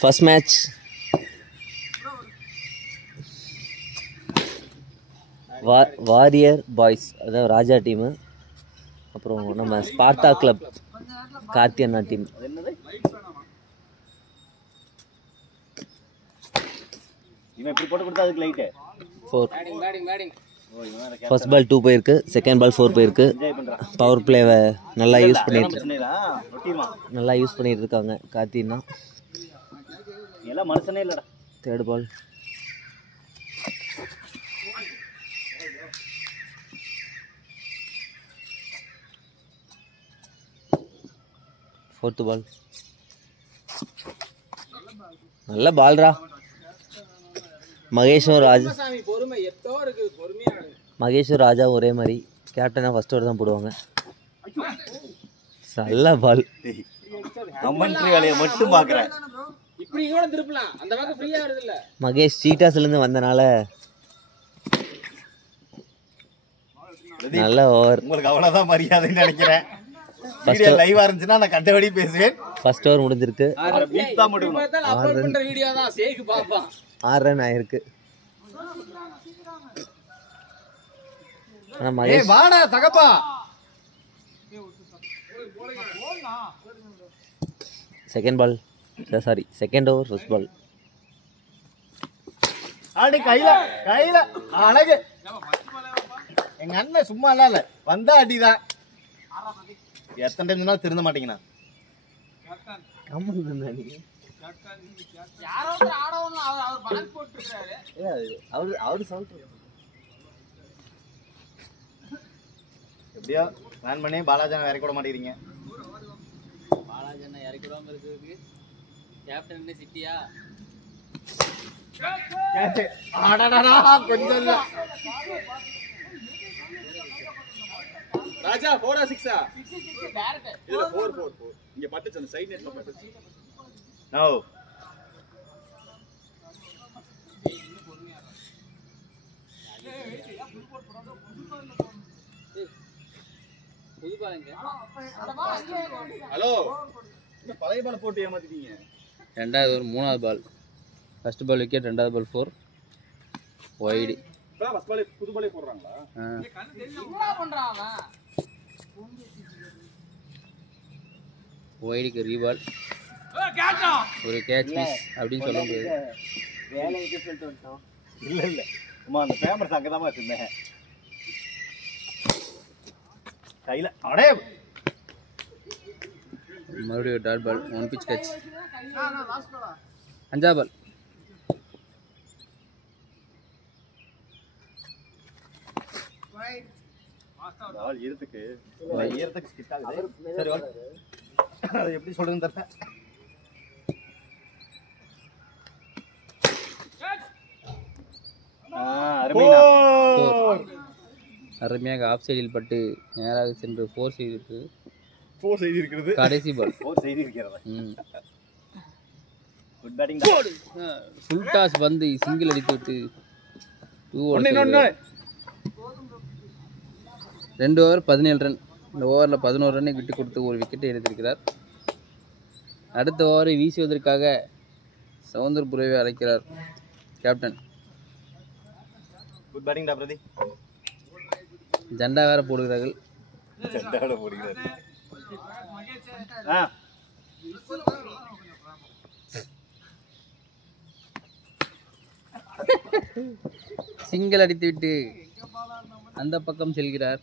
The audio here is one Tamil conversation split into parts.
ஃபர்ஸ்ட் மேட்ச் வாரியர் பாய்ஸ், அதாவது ராஜா டீமு, அப்புறம் நம்ம ஸ்பார்ட்டா கிளப் கார்த்தி அண்ணா டீம். ஃபர்ஸ்ட் பால் 2 போயிருக்கு, செகண்ட் பால் 4 போயிருக்கு. பவர் பிளேவை நல்லா யூஸ் பண்ணிட்டு இருக்காங்க கார்த்தின்னா. தேர்ட் பால் ஃபோர்த்து பால். நல்ல பால்ரா. மகேஷும் ராஜா ஒரே மாதிரி கேப்டனாக ஃபர்ஸ்ட் ஓவர் தான் போடுவாங்க. நல்ல பால். மகேஷ் சீட்டாஸ்லேருந்து வந்தனால நல்ல ஓவர். உங்களுக்கு அவ்வளோதான் மரியாதைன்னு நினைக்கிறேன். லைவா இருந்துச்சுன்னா நான் கண்டபடி பேசுவேன். ஃபர்ஸ்ட் ஓவர் முடிஞ்சிருக்கு. 6 ரன் ஆயிருக்கு. Second ball, sorry second over first ball. கையில அழகு. எங்க அண்ணன் சும்மா இல்ல வந்தா அடிதான். எத்தனை டைம் சொன்னாலும் திருந்த மாட்டீங்கண்ணா. எப்படியோ பிளான் பண்ணி பாலாஜான இறக்கி விட மாட்டேங்கிறீங்க. பாலாஜான இறக்கி விடாம இருக்கிறதுக்கு கேப்டன் சிட்டியா கொஞ்சம் ராஜா 4 6 இல்ல 4 4 4 இங்க பட்டுச்சு, அந்த சைடு நெட்ல பட்டுச்சு. நோ ஹலோ, இந்த பழைய பால் போட்டு ஏமாத்திட்டீங்க. ரெண்டாவது ஒரு மூணாவது பால். ஃபர்ஸ்ட் பால் விக்கெட், ரெண்டாவது பால் 4 வைடு. இப்ப ஃபர்ஸ்ட் பால் புது பாலே போடுறாங்களா? வைடுக்கு ரீபால், ஒரு கேட்ச் மிஸ் அப்படின்னு சொல்ல முடியாது. இல்ல அந்த பேப்பர்ஸ் அங்கதான் வச்சிருந்தேன் கையில. அடே மறுபடியும் டாட் பால், 1 pitch catch. அஞ்சாவது பால். ஈரத்துக்கு ஸ்கிட் ஆகுது. சரி அது எப்படி சொல்றதுன்னு தெரியல. அருமையாக ஆஃப் சைடில் பட்டு நேராக சென்று 4 செய்திருக்கிறது. கடைசி பால் 4 செய்திருக்கிறது. Good batting. ஃபுல் டாஸ் வந்து சிங்கிள் அடித்து விட்டு 2 ஓவர் 17 ரன். இந்த ஓவரில் 11 ரன்னை விட்டு கொடுத்து ஒரு விக்கெட்டை எடுத்திருக்கிறார். அடுத்த ஓவரை வீசுவதற்காக சவுந்தர் புரேவை அழைக்கிறார் கேப்டன். குட் பேட்டிங் டா பிரதி. ஜெண்டா வேற போடுகிறார்கள். சிங்கிள் அடித்துவிட்டு அந்த பக்கம் செல்கிறார்.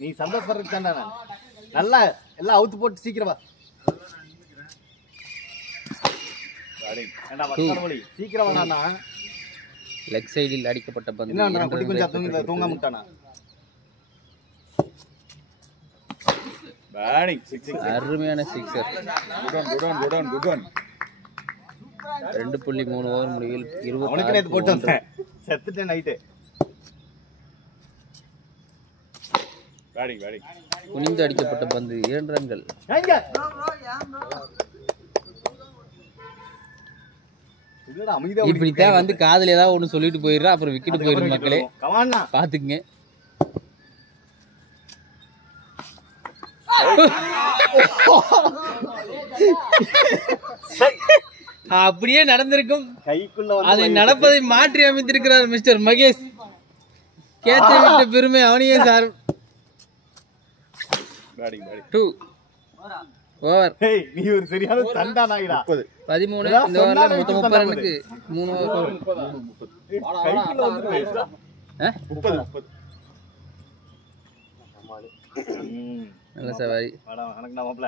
நீ சந்தோஷப்படுறதுக்கு தானே நல்லா எல்லாம் அவுத்து போட்டு சீக்கிரமா சீக்கிரமா. லெக் சைடில் அடிக்கப்பட்ட பந்து தூங்க முட்டானா. அருமையான சிக்ஸர். 2.3 ஓவர் முடிவில் 20 போட்டு செத்துட்டேன் நைட்டு. குனிந்து அடிக்கப்பட்ட பந்து 2 ரன்கள். இல்லடா அமைதியா இப்படித்தான் வந்து காதுல ஏதாவது ஒண்ணு சொல்லிட்டு போயிடுறா, அப்புறம் விக்கெட் போயிடும் மக்களே, கமான்னா பாத்துக்குங்க. அப்படியே நடந்திருக்கும். கைக்குள்ள அதை நடப்பதை மாற்றி அமைத்திருக்கிறார் மிஸ்டர் மகேஷ். கேட்சை விட்ட பெருமை அவனையே சார். 2 ஓவர். ஏய் நீ ஒரு சரியான சண்டா நாயிடா. 13 இந்த ஓவர்ல மொத்தம் 30 ரன்னுக்கு 3 ஓவர். கைக்குள்ள வந்து 30. நல்ல சவாரி. வாடா எனக்கு நான் மாப்ள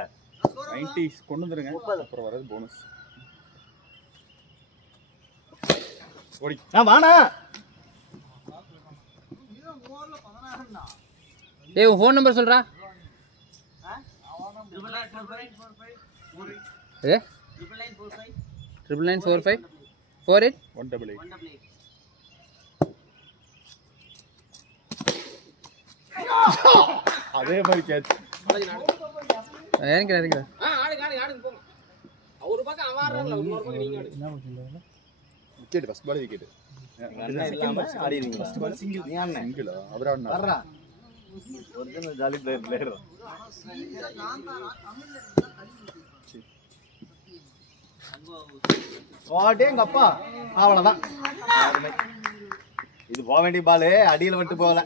90 கொண்டு வந்துருங்க, அப்புறம் வரது போனஸ். ஓடி நான் வாடா. ஏய் உன் ஃபோன் நம்பர் சொல்றா. 9945 48 188. அதே மாதிரி கேட்ச். இறங்கிற விக்கெட் ஃபர்ஸ்ட் பால் விக்கெட். இல்லாம ஆடிறீங்க. First ball single. நீ ஆடுன. சிங்கிள் அவர் ஆடுனா. வர்றா. Original jolly player. ஓடேங்க அப்பா. அவ்வளவுதான். இது போக வேண்டிய பால் அடியில விட்டு போகல.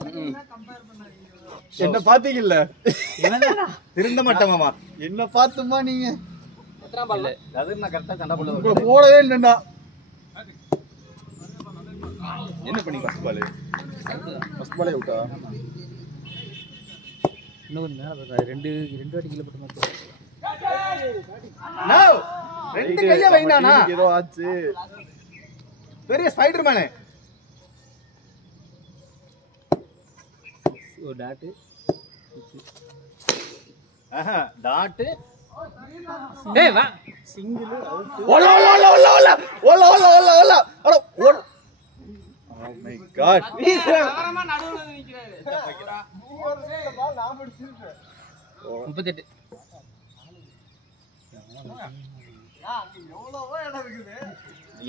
என்ன பாத்தீங்கல்ல? திருந்த மாட்டோமாமா. என்ன பாத்துமா நீங்க? அது நான் கரெக்டா சண்டை போடுவேன். போடவே இல்லைண்டா. என்ன பண்ணி ஃபர்ஸ்ட் பால்? ஃபர்ஸ்ட் பாலே அவுட்டா? இன்னும் மேல ரெண்டு வாட்டி கீழ போட்டு மாட்டோம். நோ. ரெண்டு கைய வைனானா? ஏதோ ஆச்சு. பெரிய ஸ்பைடர்மேன். ஒரு டாட். ஆஹா டாட். ஏய் வா. Single out. ஓல ஓல ஓல ஓல ஓல ஓல ஓல ஓல ஓல ஓல. Oh my god. அவரமா நடுவுல வந்து நிக்கிறாரு. 38.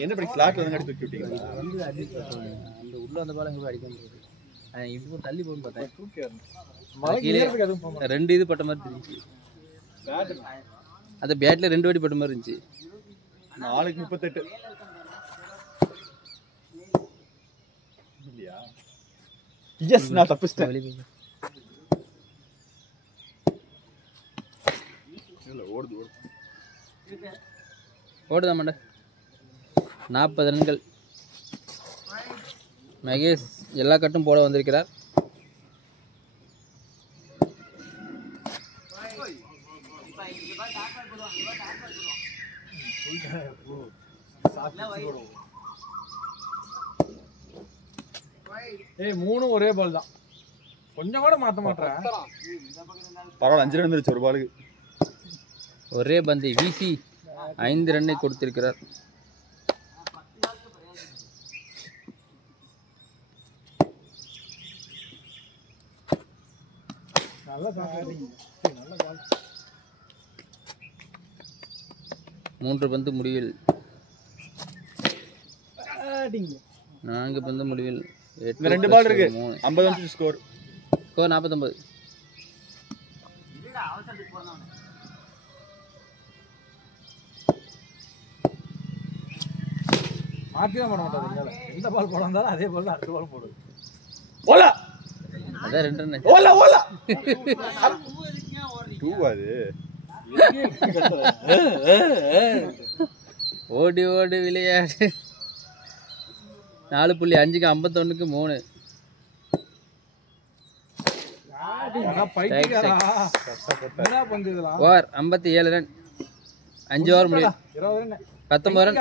என்ன பண்ணி ஸ்லாட் வந்து அடிச்சு விட்டீங்க? அந்த உள்ள அந்த பால் எங்க அடிக்க முடியாது. இப்போ தள்ளி போன்னு பார்த்தேன். ரெண்டு இது பட்ட மாதிரி இருந்துச்சு. அந்த பேட்ல 2 வாட்டி பட்ட மாதிரி இருந்துச்சு. 4-38. இல்லையா? எஸ் நான் தப்பிச்சிட்டேன். இல்ல ஓடுது. ஓடுதா மண்ட. 40 ரன்கள். மகேஷ் எல்லா கட்டும் போட வந்திருக்கிறார். ஏய் மூணும் ஒரே பால் தான், கொஞ்சம் கூட மாத்த மாட்டேன். பரவாயில்ல 5 ரன் வந்துருச்சு ஒரு பாலுக்கு. ஒரே பந்தை வீசி 5 ரன்னை கொடுத்திருக்கிறார். நல்ல சாப்பிடுறீங்க. 3 பந்து முடிவில் 4 பந்து முடிவில் 8. 2 பால் இருக்கு. 50 ரன் ஸ்கோர். ஸ்கோர் 49. மாத்தியே போட மாட்டாங்க. எந்த பால் போட வந்தாலும் அதே பால் தான் அடுத்த பால் போடுது. ஓலா அதான் 2 ரன். ஓலா ஓலா 2 அது. ஓடி ஓடி விளையாடு. 4.5க்கு 51க்கு 3. Over 57 run. 5 ஓவர் முடியும். 19 ரன்.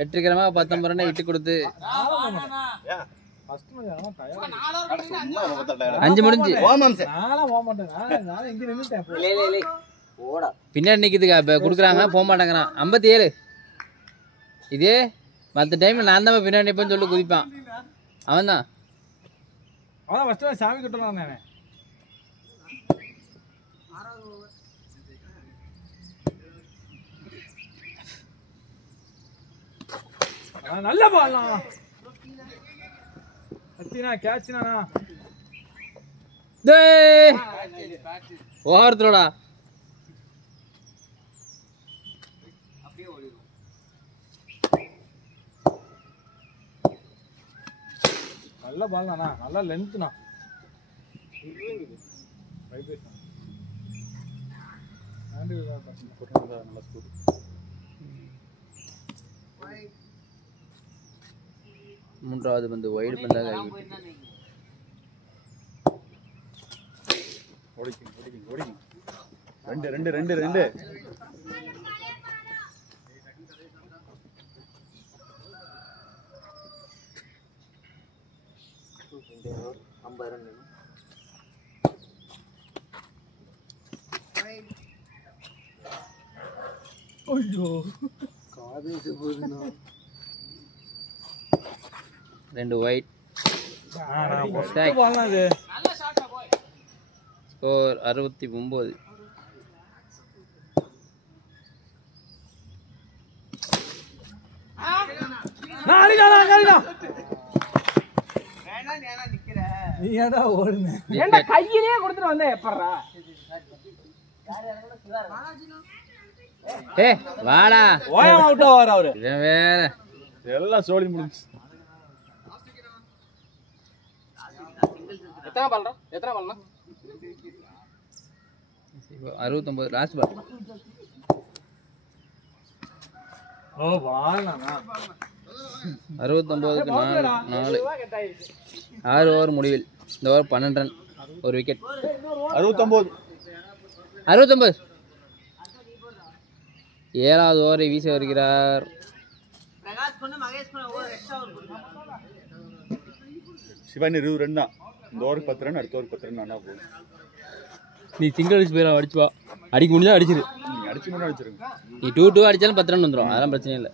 வெற்றிகரமாக 19 ரன்னை விட்டு கொடுத்து 5 முடிஞ்சு. பின்னாடி நிற்கிறதுக்கு கொடுக்குறாங்க, போக மாட்டேங்கிறான். 57. இதே மற்ற டைம்ல நான் தான் பின்னாடி நிற்பேன்னு சொல்லி குதிப்பான். அவன் தான் சாமி கிட்டலாம். நல்ல பால்னா அத்தினா கேட்ச்னா டேய் ஓவர்த்ரோடா. நல்ல பால் தானா, நல்ல லென்த்னா. மூன்றாவது பந்து வைடு பந்தாக ஆகிவிட்டது. ரெண்டு ஐயோ ரெண்டு வைட். பால்னா இது. ஸ்கோர் 69. நீ ஏடா ஓடுன? ஏன்டா கையிலே கொடுத்துட்டு வந்த எப்பறா? ஏய் வாடா. ஓயம் அவுட்டா வர அவரு. இவன் வேற எல்லாம் சோலி முடிஞ்சு. எத்தனை பால்டா? எத்தனை பால்னா? 69 லாஸ்ட் பால். ஓ பால்னா 69க்கு 4. 6 ஓவர் முடிவில். இந்த ஓவர் 12 ரன், ஒரு விக்கெட். 69. 7வது ஓவரை வீச வருகிறார். சிவன் 20 ரன் தான். இந்த ஓவருக்கு 10 ரன், அடுத்த ஓவருக்கு 10 ரன் ஆனா போதும். நீ சிங்கிள் அடிச்சு போயிடா, அடிச்சுவா. அடிக்க முடிஞ்சா அடிச்சிரு. நீங்க அடிச்சு முன்னாடி அடிச்சிருங்க. நீ 2-2 அடிச்சாலும் 10 ரன் வந்துடும், அதெல்லாம் பிரச்சனை இல்லை.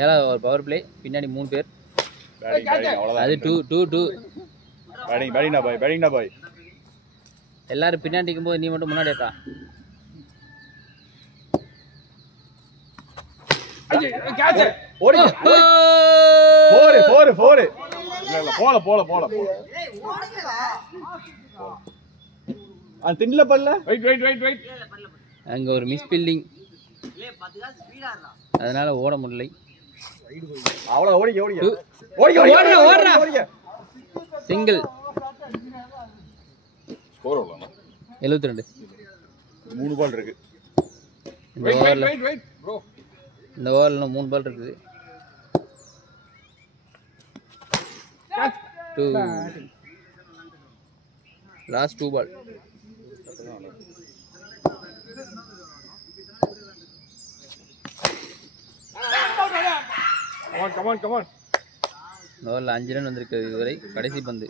ஏழாவது ஓவர் பவர் பிளே. பின்னாடி 3 பேர். அது 2-2. பேட்டிங்டா பாய். எல்லாரும் பின்னாடி இருக்கும்போது நீ மட்டும் முன்னாடி இருக்கா. ஓடி. போர். இல்ல போல. திண்டல பல்ல. வெயிட். அங்க ஒரு மிஸ் பில்டிங், அதனால ஓட முடியல. அவ்வளவு ஓடி. சிங்கிள். ஸ்கோர் எவ்வளவு? 72. 3 பால் இருக்கு. இந்த ஓவரில் 3 பால் இருக்குது. 2 லாஸ்ட் 2 பால். Come on. இந்த ஓவரில் 5 ரன் வந்திருக்கிறது இதுவரை. கடைசி பந்து.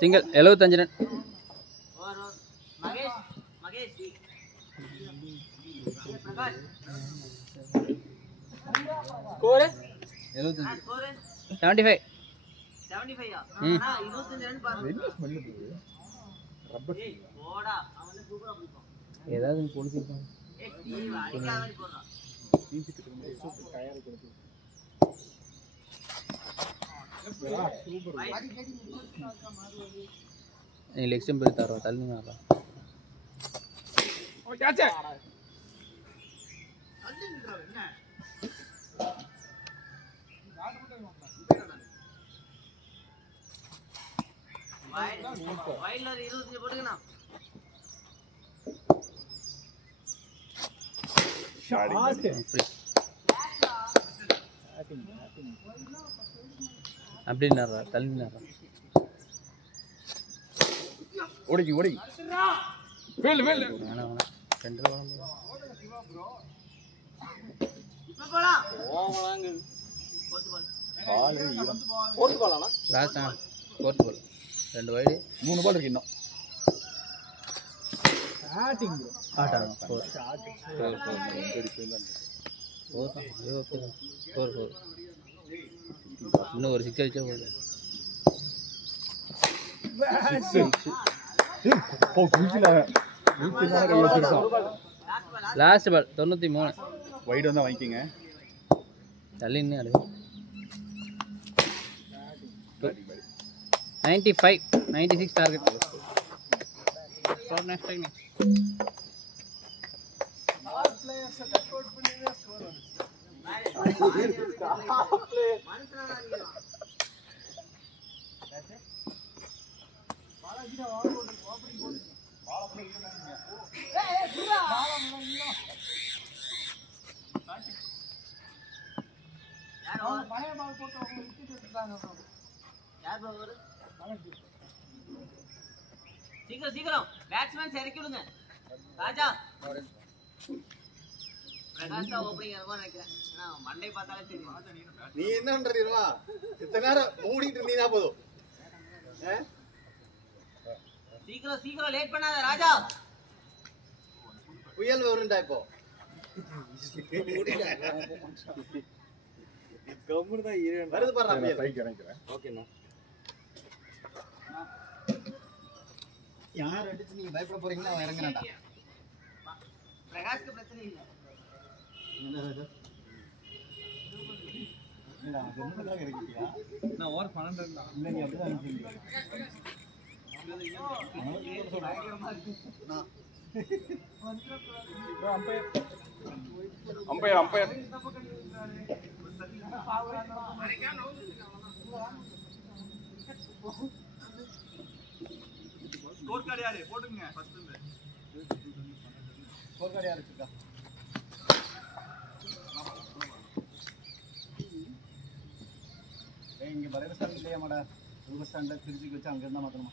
சிங்கிள். 75 ரன். ஸ்கோர் 75. ஏதாவது பொழுது நீ லெக் ஸ்டெம்ப் எடுத்து தரோம், தள்ளுங்க. அப்படின்னா தள்ளினா ஓடி. வேணாம் 2 பால் ஈரம். போர்த்து பாலானா? லாஸ்ட் 4 பால் 2 வைடு. 3 பால் இருக்கு இன்னும். Starting bro. ஆட்டாங்க 4 இன்னும் ஒரு 6 அடிச்சா போதும். லாஸ்ட் பால் 93 வைடு வந்தா வாங்கிக்கங்க. தள்ளி நின்று அடி 95 96 டார்கெட். நெக்ஸ்ட் டைம் சீக்கிரம் சீக்கிரம் பேட்ஸ்மேன் இறக்கி விடுங்க. ராஜா பிரகாஷ் தான் ஓப்பனிங் இருக்கும் நினைக்கிறேன். ஏன்னா மண்டை பார்த்தாலே தெரியும். நீ என்னன்றீங்களா? இத்தனை நேரம் மூடிட்டு இருந்தீங்கன்னா போதும். சீக்கிரம் சீக்கிரம் லேட் பண்ணாத ராஜா. புயல் வருண்டா இப்போ. வருது பாரு புயல். ஓகேண்ணா. யார் அடிச்சு நீங்க பயப்பட போறீங்கன்னா அவன் இறங்குறான்டா. பிரகாஷ்க்கு பிரச்சனை இல்லை. நான் ஓவர் 12 தான். இல்ல நீ அப்படிதான் அனுப்பிங்க. அம்பையர் அம்பையர் ஸ்கோர் கார்டு யாரு போடுங்க ஃபர்ஸ்ட் இருந்து. ஸ்கோர் கார்டு யார் வச்சிருக்கா? இங்க பஸ் ஸ்டாண்ட் இல்லையா மாடா? பஸ் ஸ்டாண்ட்ல திருச்சிக்கு வச்சு அங்க இருந்தா மாத்தணுமா?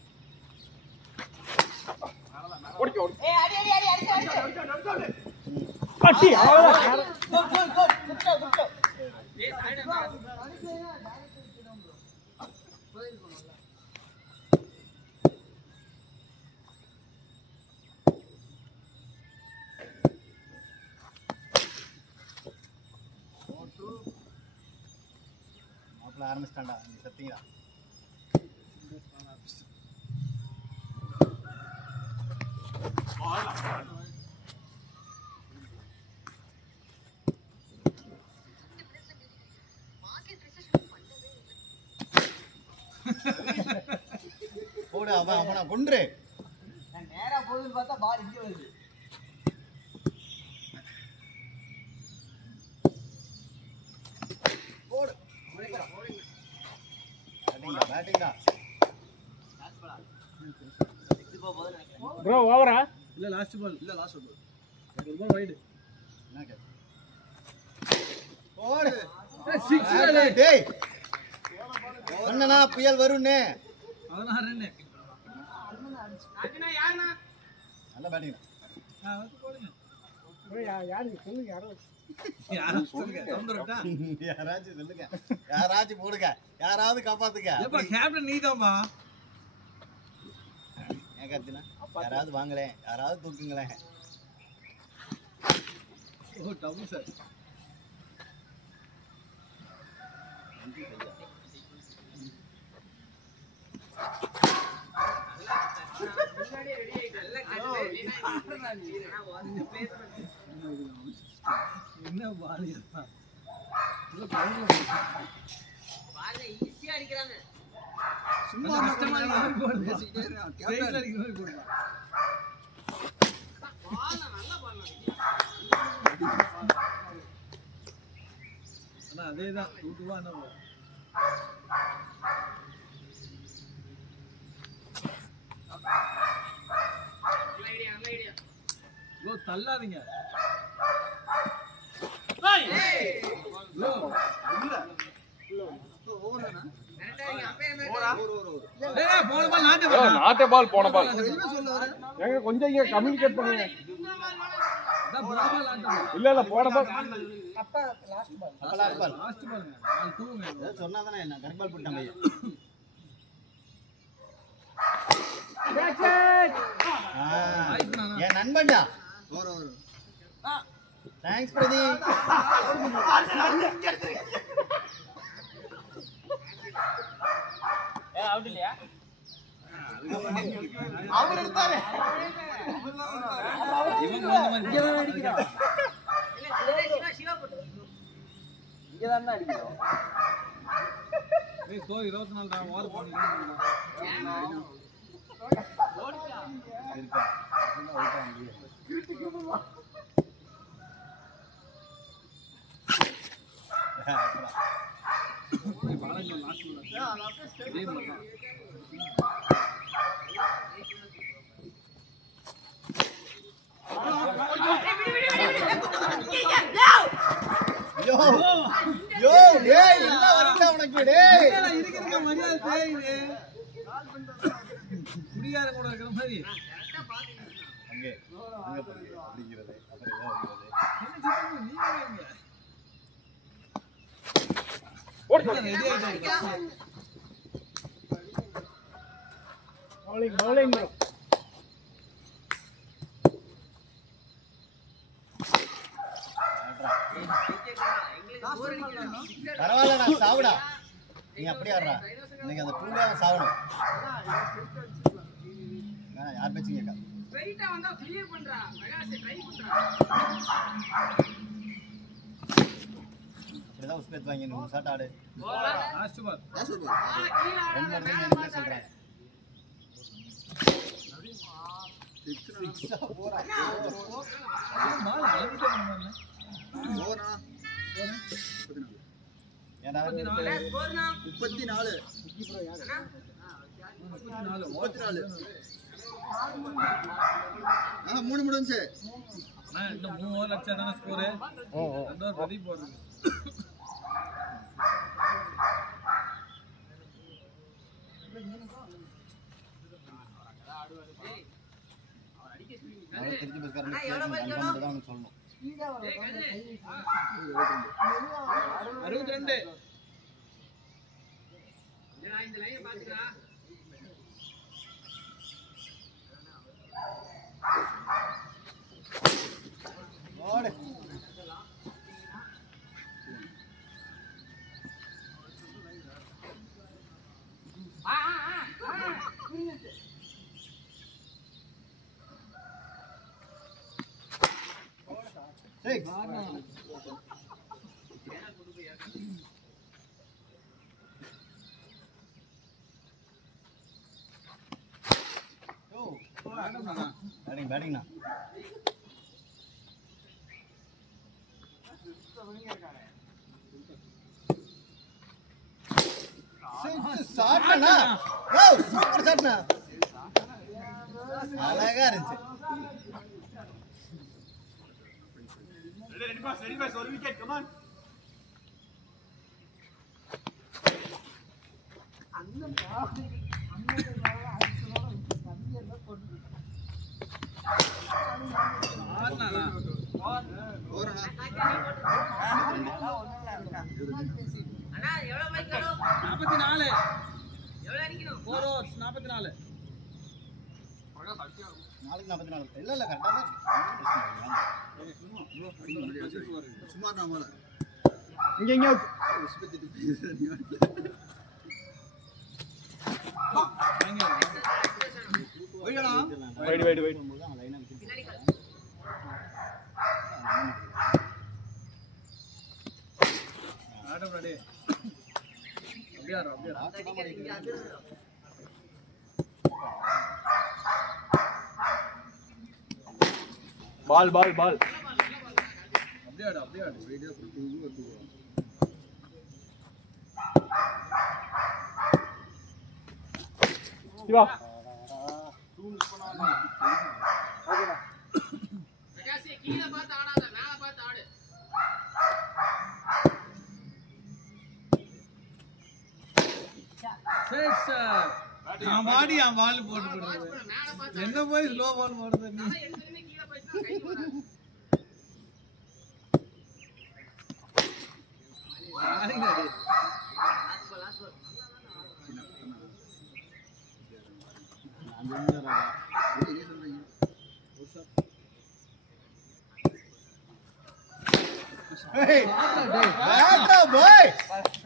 ஓடிக்கோ ஓடி. ஏய் அடி அடி அடி அடி அடி அடி அவ்வளவுதான். கோல் கோல் கோல் குட்டோ குட்டோ. ஏய் சைடு மாப்பிள்ள ஆரம்பிச்சிட்டான்டா. நீ சத்திங்களா? போடு அவன் அவனை கொன்று. நான் நேரா போகுதுன்னு பார்த்தா பால் இங்க வருது. போடு. பேட்டிங் தான். Last ball. இப்போ போகுது நினைக்கிறேன். ப்ரோ ஓவரா? இல்ல லாஸ்ட் பால். இல்ல லாஸ்ட் பால். ஒரு பால் வைட். என்ன கேட்க? போடு. 6 டேய். அண்ணனா புயல் வரும்னே. 16 ரன். ராஜனா யாருனா? நல்ல பேட்டிங். வந்து போடுங்க. ப்ரோ யாரு சொல்லுங்க யாரோ. யாரோ சொல்லுங்க. தந்துறட்டா. யாராச்சும் சொல்லுங்க. யாராச்சும் போடுங்க. யாராவது காப்பாத்துங்க. ஏப்பா கேப்டன் நீதாம்மா. ஏன் கத்தினா? யாராவது வாங்களேன். யாராவது தூக்குங்களேன். ஓ டபுள் சார். என்ன பாலியா? பால் ஈஸியா அடிக்கறாங்க. சும்மா கஷ்டமா போடு. பேசிட்டே இருக்கான். கேப்டன் அடிக்கிற மாதிரி போடுங்க. பால் நல்லா பண்ணாங்க. அண்ணா அதேதான் 2-2 என்ன ப்ரோ? நல்ல ஐடியா. ப்ரோ தள்ளாதீங்க. ஏய் ப்ரோ கரெக்ட்டா அப்பே மேல. டேய் போன பால் நாட்டே பால். நாட்டே பால் போன பால். என்ன சொல்ல வர? ஏங்க கொஞ்சம் இங்க கம்யூனிகேட் பண்ணுங்க. அதான் போன பால் நாட்டே. இல்ல இல்ல போன பால். அப்பா லாஸ்ட் பால். அப்ப லாஸ்ட் பால். லாஸ்ட் பால்ங்க. நான் தூங்குங்க. சொன்னாதானே என்ன கரெக்ட் பால் போட்டான் பையன். ஜாக்சன். ஆ ஆயிடுச்சு என் நண்பன்டா. தேங்க்ஸ் பிரதி. அவுட் இல்லையா? அவர் எடுத்தாரு. சிவா போட்டு இங்கதான் அடிக்கிறோம். 24 தான் ஓவர் பண்ணிருக்கேன். யோ யோ டேய் என்ன வரடா உனக்கு டேய் இருக்க மரியாதை தேய்து குடியார கூட இருக்கிற மாதிரி அங்கே அங்க அப்படிங்கிறது அப்புறம் நீங்க ரெடி ஆயிட்டீங்க. bowling bro. பரவாயில்ல நான் சாவுடா நீ அப்படியே ஆடுறா இன்னைக்கு அந்த டூ டே சாவணும் யார் பேச்சு கேட்கா ஸ்ட்ரைட்டா வந்தா கிளியர் பண்றா மெகாஸ் ட்ரை பண்றா இப்படிதான் உஸ்பேத் வாங்கி 3 ஷாட் ஆடு லாஸ்ட் பால் ரெண்டு வருஷம் சொல்றேன் போறா பால் அழுத்திட்டே போறானே. ஓவரா ஏன்டா 34 3 முடிஞ்சு அண்ணா இன்னும் 3 ஓவர் அடிச்சா தான ஸ்கோர். 2 ஓவர் பிரதீப் போடுறது. அவன் திருச்சி பஸ்காரன் கன்ஃபார்ம் தான் அவனுக்கு சொல்லணும் 62 இந்த லைன் பாத்துடா ஓடு Six. Batting na. Shot na. Wow, super shot na. அழகா இருந்துச்சு. ready pass ஒரு wicket come on ஆடுனானா ஓவரா அண்ணா எவ்வளவு மைக் வேணும் 44 எவ்வளவு அடிக்கணும் 4 ஓவர்ஸ் 44 நாளைக்கு 44 இல்ல கரெக்டா தான் சுமார் நாமல இங்க ஓய்டா வைட் ஆடம் ரெடி அப்படியே பால் அப்படியே ஆடு வீடியோ கொடுத்து சிவா மெகாஸ் கீழ பார்த்து ஆடாத மேல பார்த்து ஆடு சிக்ஸ் நான் வாடி பால் போட்டு போடுறது மேல பார்த்து என்ன போய் ஸ்லோ பால் போடுறது நீ எடுத்துமே கீழ போயிட்டா கை வராது யாருங்க அடி என்ன சொல்றீங்க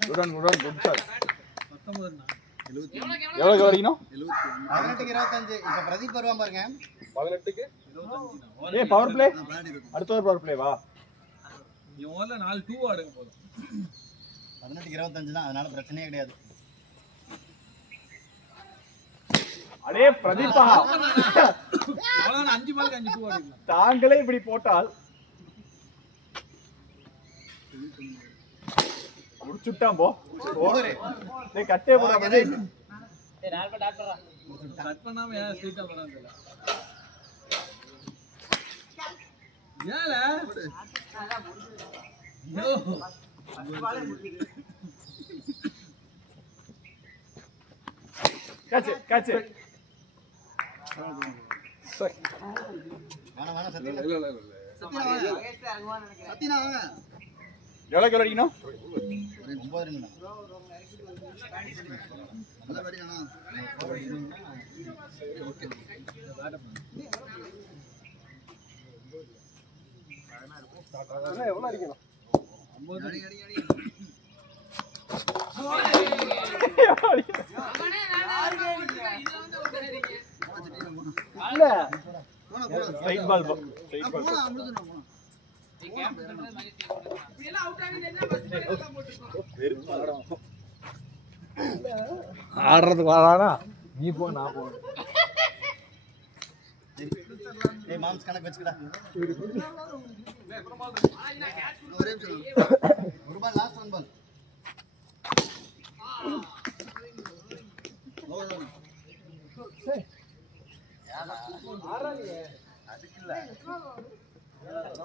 குட் ஆன் குட் ஷாட் 19 எவ்வளவு அடிக்கணும் 18க்கு 25. இப்ப பிரதீப் வருவான் பாருங்க. 18க்கு 25 ஏய் பவர் பிளே அடுத்த ஒரு பவர் பிளே வா நீ ஓவர்ல 4 2 ஆடுங்க போதும் 18க்கு 25 தான், அதனால பிரச்சனையே கிடையாது. அடே பிரதீபா அவ்வளவுதான் 5 பாலுக்கு 5 2 ஆடுங்க தாங்களே இப்படி போட்டால் முடிச்சுட்டான் போ டேய் கட்டே போடா பிரதீப் கட் பண்ணாம ஏன் ஸ்ட்ரைட்டா போறாங்க ஏல யோ காச்சு வேணாம் வேணாம் சத்தியம். மகேஷ் இறங்குவான்னு நினைக்கிறேன். சத்தியனா வாங்க. எவ்வளவு அடிக்கணும் 9 ரன் தான். நல்ல படி அண்ணா. எவ்வளவு அடிக்கணும் 9 அடி அடி அடி. அவனே வேணாம் இதுல வந்து உட்காருங்க. இல்ல ஸ்ட்ரைட் பால் ஸ்ட்ரைட் பால் போலாம் முடிஞ்சு போலாம். இப்படி எல்லாம் அவுட் ஆகி என்ன பஸ் எல்லாம் போட்டுருக்கோம். ஆடுறதுக்கு வரானா நீ போ நான் போ ஏய் மாம்ஸ் கணக்கு வெச்சுடா. ஒரே நிமிஷம். ஒரு பால் லாஸ்ட் ஒன் பால்.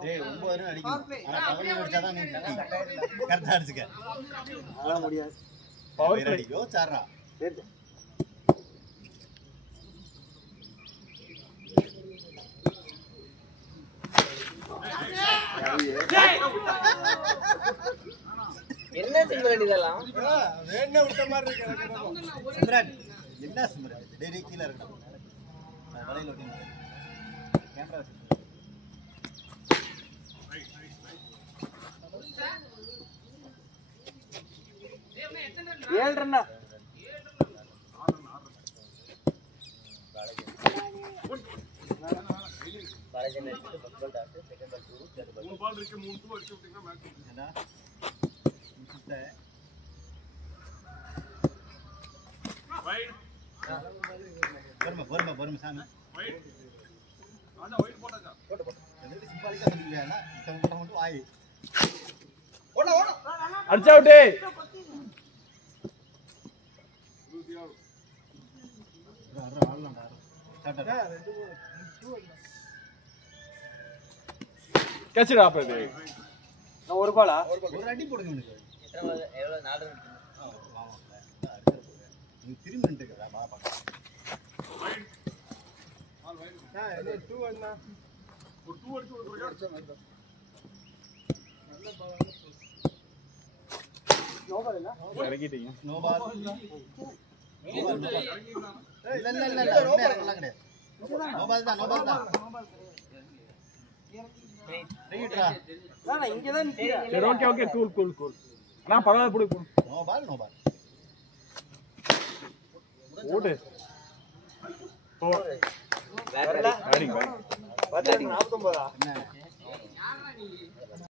ஏய் 9 ரன் அடிக்கணும். ஆனா கவனி அடிச்சா தான் நீ கரெக்ட்டா அடிச்சுக்க. ஆட முடியாது. பவர் பிளே அடிக்கோ சாரா. என்ன சிம்பிள் இதெல்லாம் வேணே விட்ட மாதிரி இருக்கு. சிம்ரன் என்ன சிம்ரன் டேய் கீழ இருக்கணும். வலையில ஓடிங்க. கேமரா ஏழு ரன்னா பொறுமை சாமி. சிம்பாலிக்கா சொல்லுங்க. இத்தனை போட மட்டும் வாய். அடிச்சா அவுட்டே கேட்ச்டா அப்படி நான் ஒரு பாலா ஒரு அடி போடுங்க எனக்கு. எவ்வளவு 4 ரன் நீ திரும்பி நின்னுக்கடா பாப்பா. இறக்கிட்டீங்க நோ பால். இல்ல இறங்கலாம் கிடையாது. நோ பால் தான். ரைட்ரா. நான் இங்க தான் நிக்கிறேன் சரி ஓகே கூல் அண்ணா பரவாயில்ல புடி போ நோ பால். ஓடு போ பேட்டிங் பேட்டிங் 49 என்ன யாரா நீ